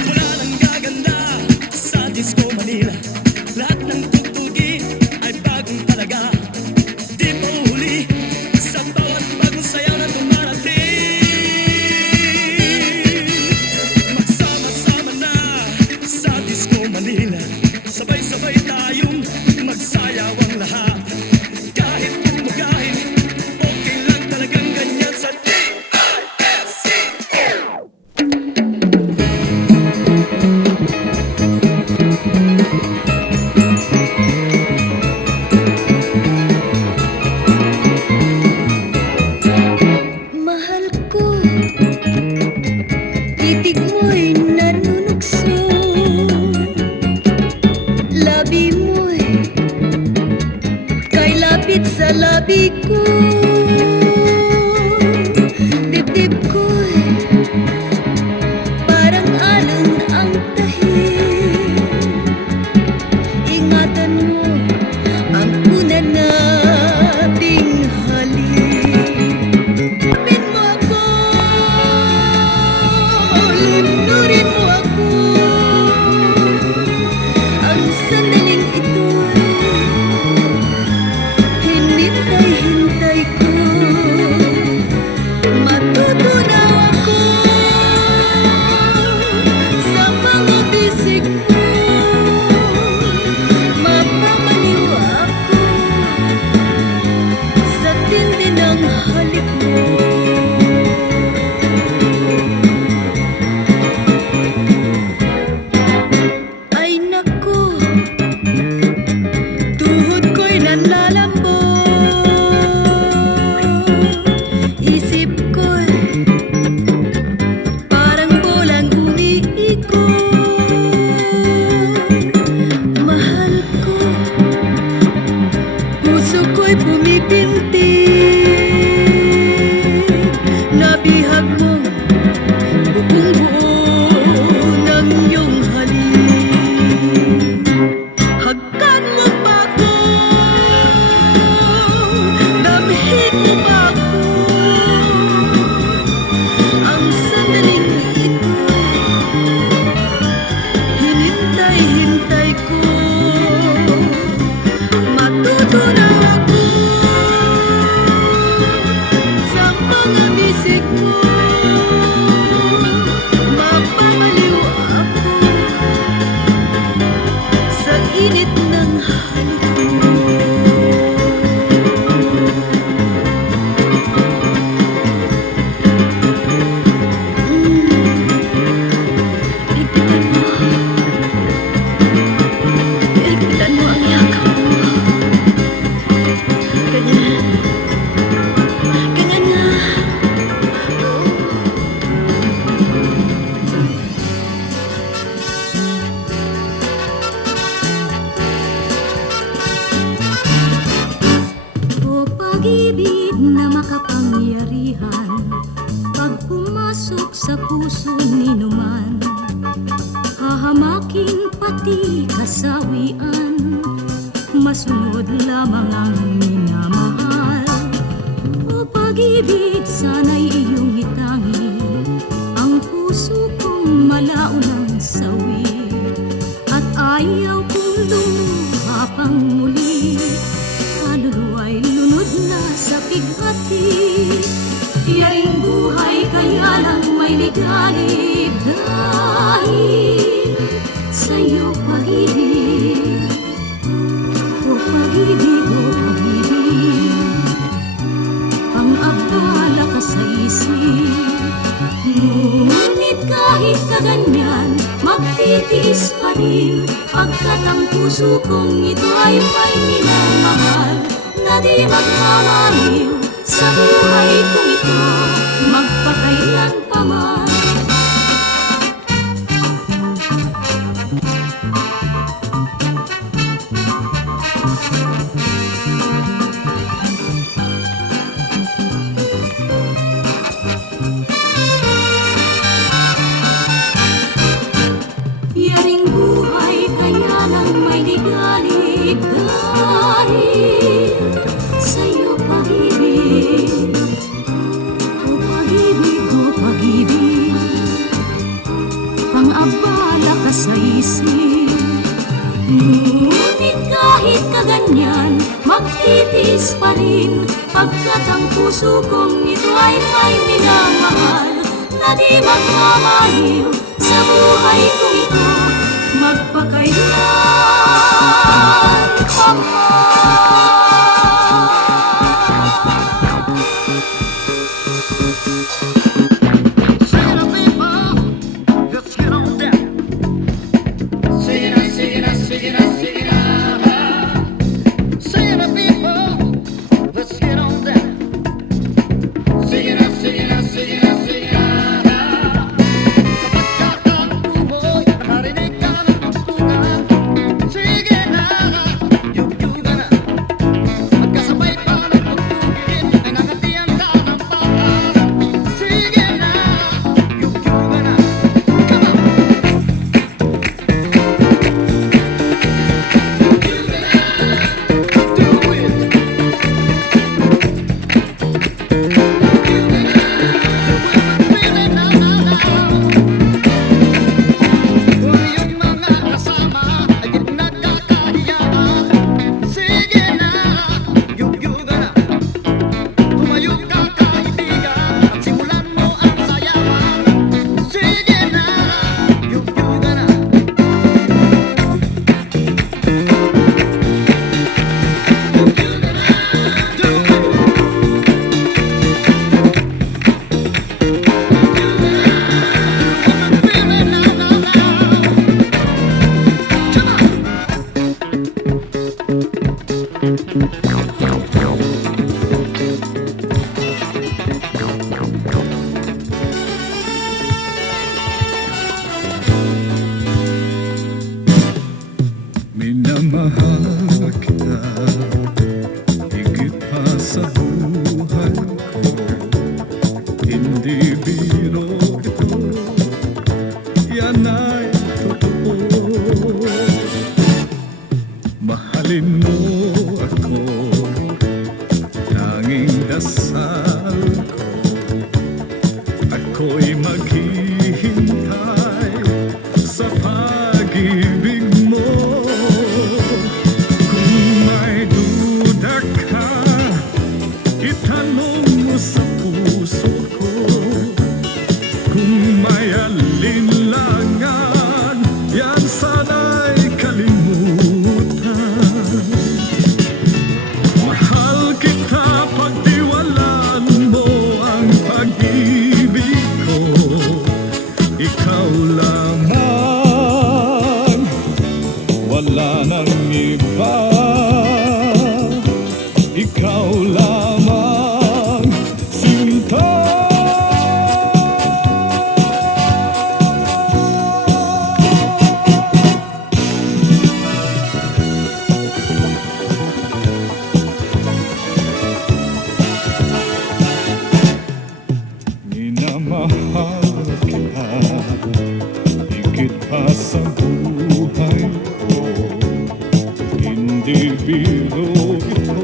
Wala nang gaganda sa Disco Manila. Lahat ng tugtugin ay bagong talaga. Di mo huli sa bawat bagong sayaw na dumarating. Magsama-sama na sa Disco Manila. Sabay-sabay tayong magsayaw ang lahat. Kahit bumagahit, okay lang talagang ganyan sa D-I-S-C-O. Mahal ko, titig mo'y nanunukso. Labi mo'y kay lapit sa labi ko. Dibdib ko'y parang alon ang tahi. Ingatan mo ang una nating halik. Lapit mo ako, linurin mo ako. Ang sandaling ito'y hinintay-hintay ko. Matutunaw ako sa mga bisig mo. Mapapaliw ako sa tindi ng halik mo. Ay naku, tuhod ko'y nanlalambot. Isip ko'y parang bolang umiikot. Mahal ko, puso ko'y pumipintig. Nabihag mong buong-buo ng iyong halik. Hagkan mo ba ako? Damhin mo ba ako? Ang sandaling ito'y hinintay-hintay ko. Matutunaw ako sa mga bisig mo. Mapapaliw ako sa init ng halik mo. Higpitan mo. Higpitan mo ang yakap mo. Ganyan. Ganyan na. O pag-ibig na makapangyarihan, pag pumasok sa puso ninuman, hahamakin pati kasawian, masunod lamang ang minamahal. O pag-ibig, sana'y iyong itangi, ang puso kong malaon ang sawi, at ayaw kong lumuha pang muli. Kaluluwa'y lunod na sa bighati, yaing buhay kaya lang may ligalig dahil sa'yo pag-ibig. O pag-ibig, o pag-ibig, pang-abala ka sa isip. Ngunit kahit na ganyan, magtitiis pa rin, pagkat ang puso kong ito ay may minamahal na di magmamaliw sa buhay kong ito, magpakailan pa man. Yaring buhay kaya lang may ligalig dahil sa'yo pag-ibig. O pag-ibig, o pag-ibig, pang-abala ka sa isip. Ngunit kahit kaganyan, magtitiis pa rin, pagkat ang puso kong ito ay may minamahal na di magmamaliw sa buhay kong ito, magpakailan pa man. Minamahal kita higit pa sa buhay ko. Hindi biro ito, yan ay totoo. Mahalin mo ako, tanging dasal ko. Ako'y maghihintay sa pag-ibig mo. Itanong mo sa puso ko, kung may alinlangan, yan sana'y kalimutan. Mahal kita, pagtiwalaan mo ang pag-ibig ko. Ikaw lamang, wala nang iba. Ikaw lamang, sinta. Minamahal kita higit pa sa buhay ko. Hindi biro ito,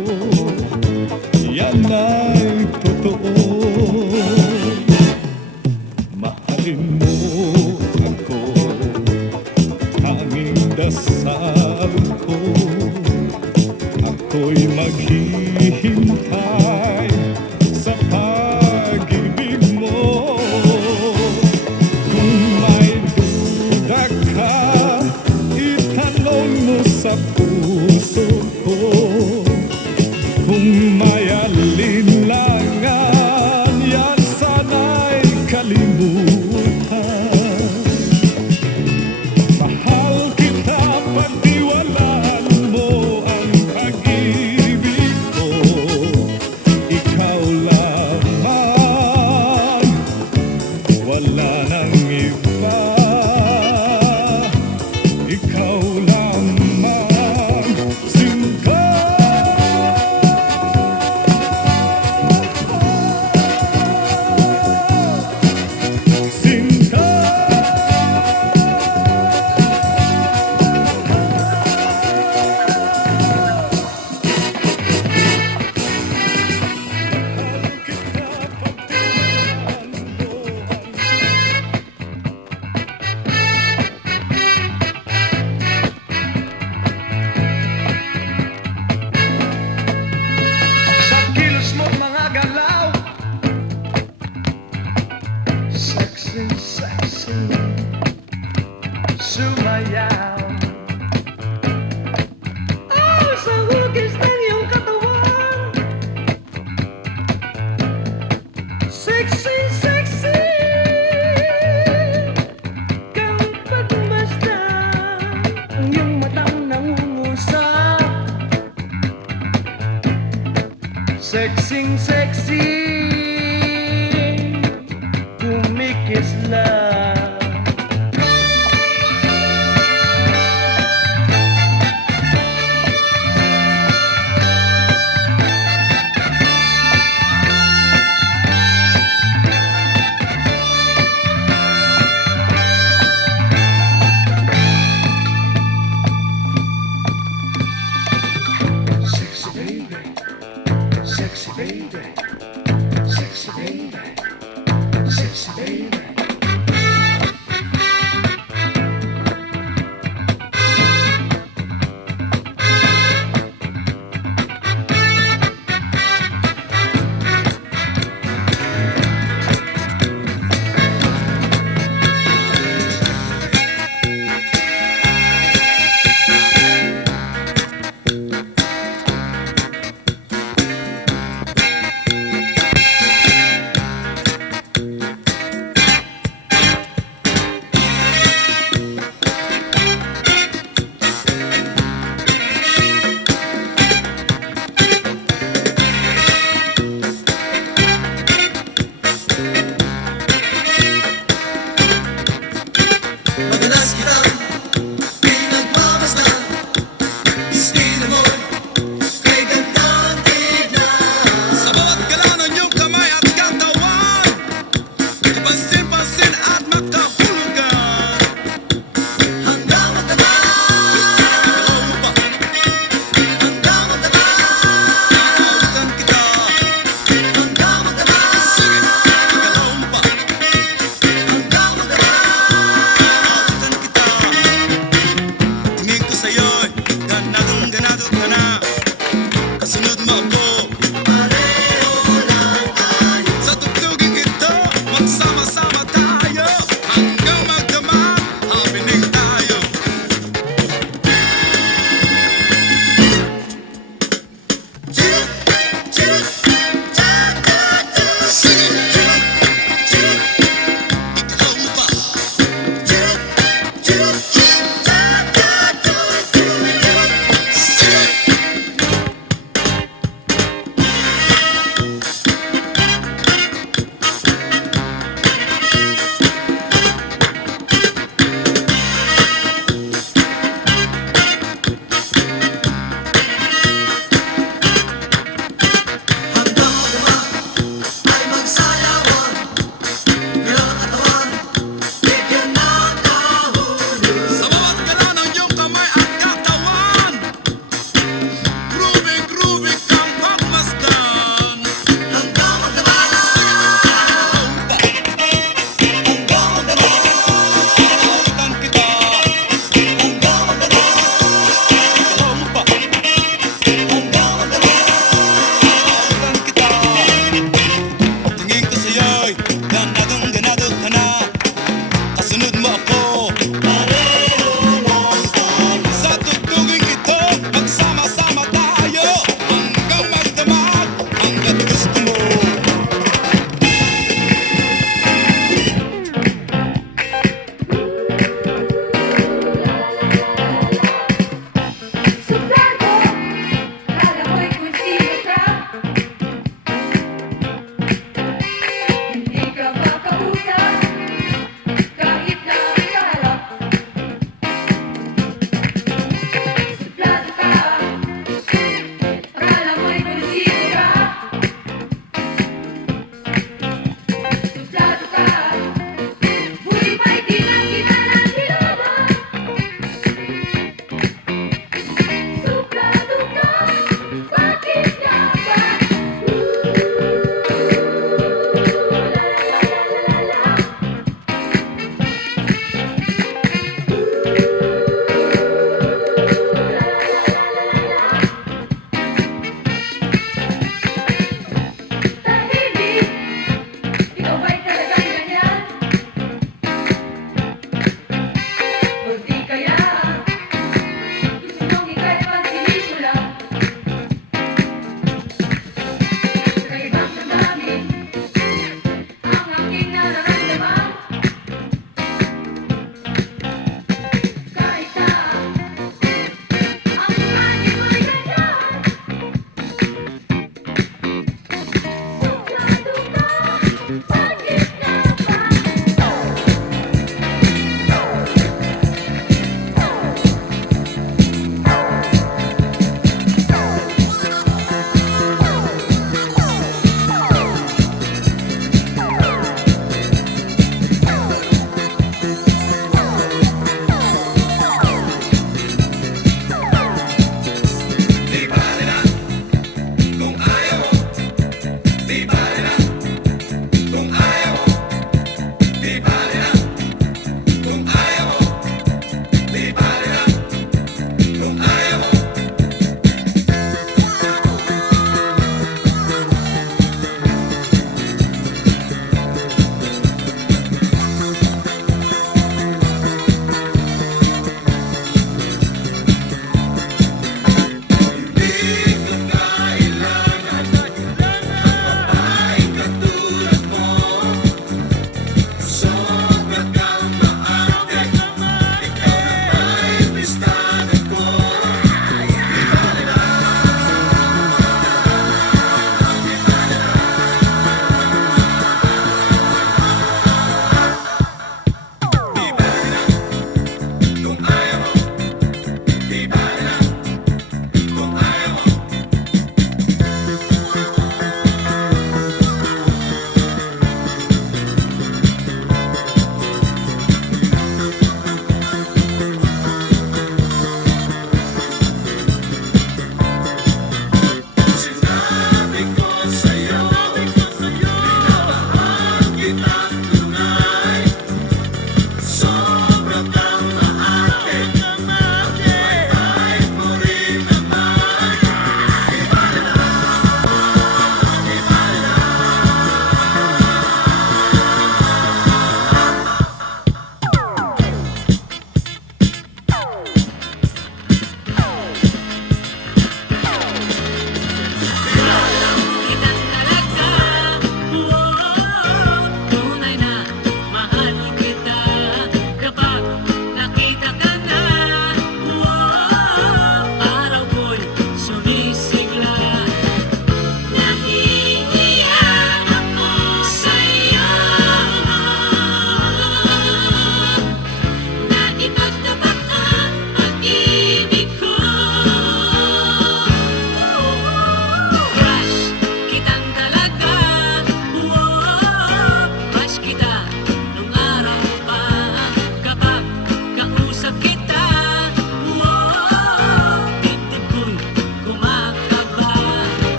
yan ay totoo. Mahalin mo ako, tanging dasal ko. Ako'y maghihintay sa pag-ibig mo. wala nang iba. Ikaw lamang, Simba. Simba. Sa kilos mo mga galaw, sexy, sexy, sumayaw. Oh, sa hugis ng iyong katawan, sexy, sexy, kang pagmasdan, ang iyong matang nangungusap. Sexing sexy, kumikis lang. Sexy baby, sexy baby, sexy baby, sexy baby.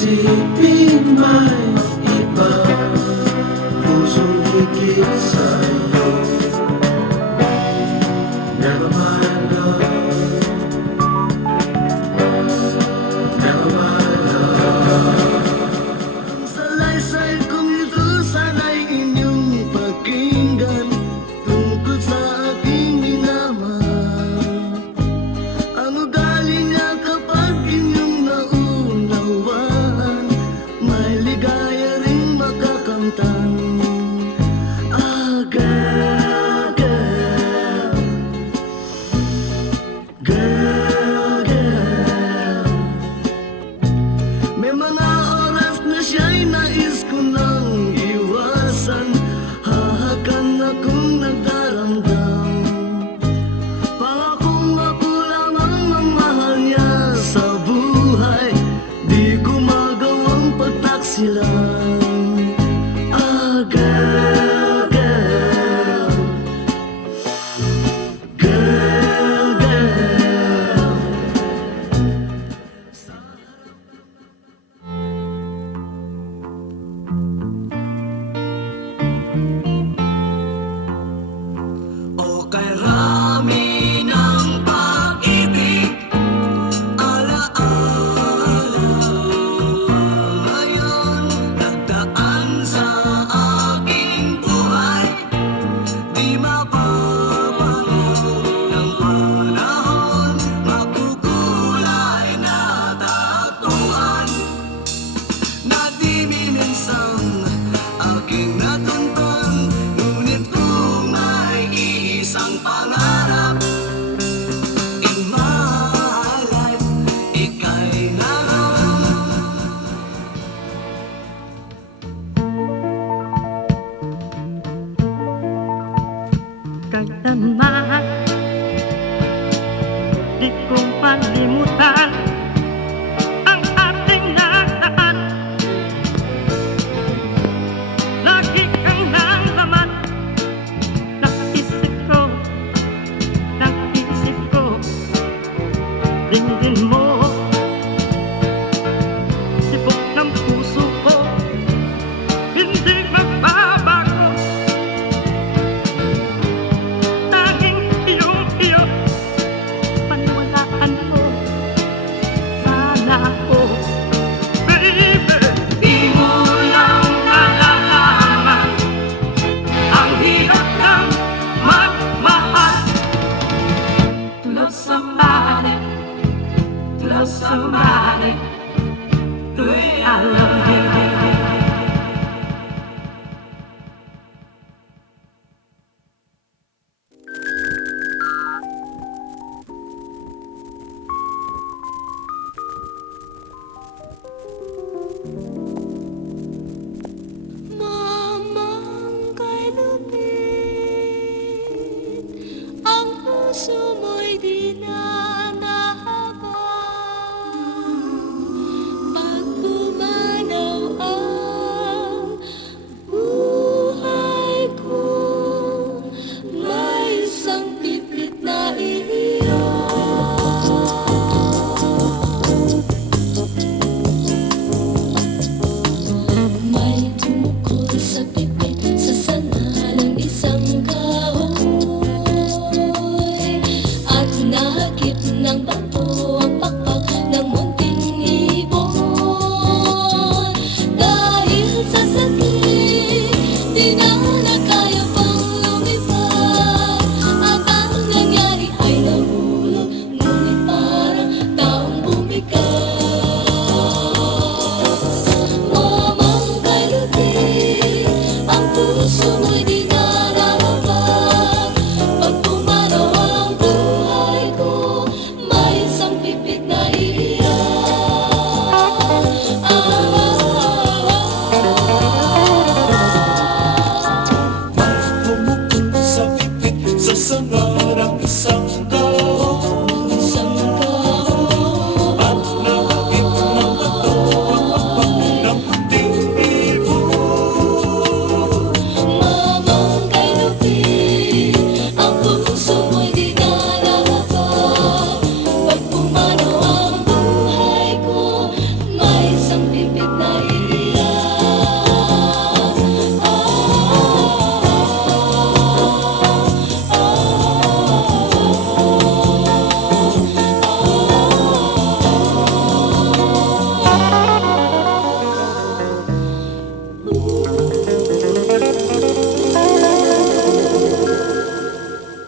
Isipin may iba, pusong higit sa'yo. Never mind love, never mind love. Ang salaysay kong ito sana'y inyong pakinggan tungkol sa aking minamahal. Ang ugali niya kapag inyong naunawaan, may ligaya ring makakamtan. Ah, girl, girl, girl, girl. May mga oras na siya'y nais ko nang iwasan, hahakan akong nagdaramdam. Pangakong ako lang ang mamahal niya sa buhay, di ko magawang pagtaksilan. Ah, girl, girl, girl, girl. O kay rami ng pag-ibig, alaala ngayon nagdaan sa aking buhay, di mapapanaw ng panahon, makukulay na tatuan na di miminsang aking natunton. Ngunit kung may isang pangarap in my life, ika'y naroon. Kailanman di ko malimutan ang ating nakaraan. Lagi kang nalaman ng isip ko, Dingdin mo, sibok ng puso ko, hindi magbabago. Tanging iyo, paniwalaan mo, sana ako. Baby, di mo lang nalalaman ang hirap ng magmahal. To love somebody, the way I love you.